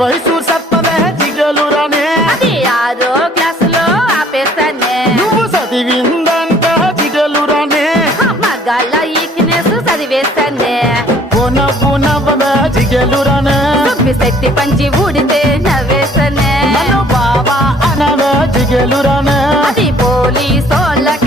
వయసు సత్తదే జిగలురానే అది 6వ క్లాసులో ఆపేస్తానే నువ్వు చదివిందంట జిగలురానే మగాళ్ళ ఈక్నెస్ చదివేస్తానే నవ్వు నవ్వదా జిగలురానే శక్తి పంచి ఊడితే నవ్వేస్తానే నన్ను బాబా అనవే జిగలురానే అది పోలీసోళ్ళ